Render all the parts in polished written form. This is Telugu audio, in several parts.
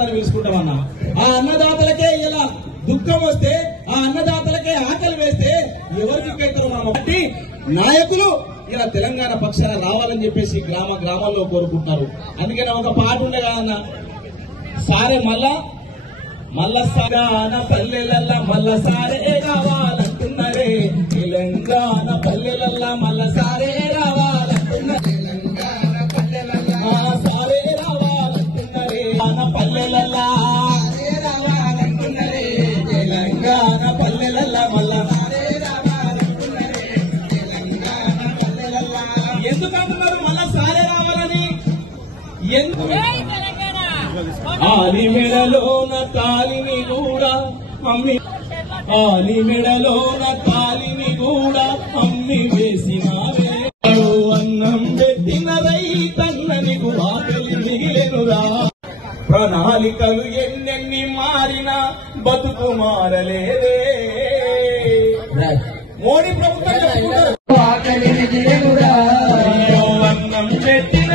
పిలుచుకుంటామన్నా ఆ అన్నదాతలకే ఇలా దుఃఖం వస్తే ఆ అన్నదాతలకే ఆకలి వేస్తే ఎవరికి ఎక్కైతారో మనం బట్టి నాయకులు ఇలా తెలంగాణ పక్షాన రావాలని చెప్పేసి గ్రామాల్లో కోరుకుంటున్నారు. అందుకని ఒక పాట ఉండే కదన్నా, సారే మల్ల సాగాన పల్లెలల్లా మల్ల సారే రావాలంటున్నారే, తెలంగాణ పల్లెలల్లా మల్ల సారే రావాలంటున్నారే, సారే రావాలంటున్నారే, పల్లెలల్లా రావాలంటున్నారే, తెలంగాణ పల్లెలల్లా మల్ల సారే రావాలంటున్నారే, తెలంగాణ పల్లెలల్లా. ఎందుకంటున్నారు మళ్ళా సారే రావాలని? ఎందుకు? ఆలి మెడలోన తాలిని కూడా అమ్మి, ఆలి మెడలోన తాలిని కూడా అమ్మి వేసినావే, అన్నం పెట్టిన రైతన్నని ఆకలి మిగిలెనురా, ప్రణాళికలు ఎన్నెన్ని మారినా బతుకు మారలేదే. మోడీ ప్రభుత్వం ఆకలి మిగిలెనురా, అన్నం పెట్టిన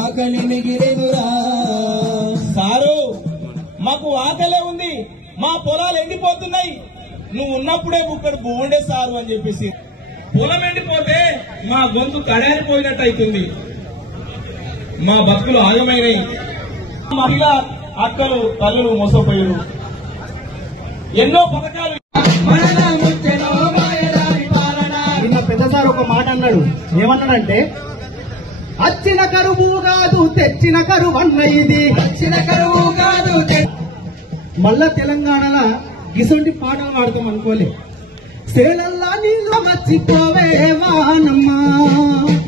ఆకలి మిగిలెనురా. సారు మాకు ఆకలే ఉంది, మా పొలాలు ఎండిపోతున్నాయి, నువ్వు ఉన్నప్పుడే బుక్కడు బోండే సారు అని చెప్పేసి. పొలం ఎండిపోతే మా గొంతు కడారిపోయినట్టు అవుతుంది, మా బతుకులు ఆగమైనవి, మహిళా అక్కలు తల్లులు మోసపోయారు. ఎన్నో పథకాలు. నిన్న పెద్ద సార్ ఒక మాట అన్నాడు, ఏమన్నాడంటే అచ్చిన కరువు కాదు తెచ్చిన కరువు అన్న, ఇది వచ్చిన కరువు కాదు. మళ్ళా తెలంగాణలో గిసొంటి పాటలు పాడతాం అనుకోలే. సేలల్లా నీళ్ళు మర్చిపోవే వానమ్మ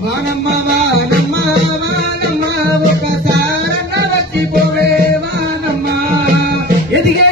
వానమ్మ వానమ్మ వానమ్మ, ఒకసారన్న మర్చిపోవే వానమ్మ, ఎదిగే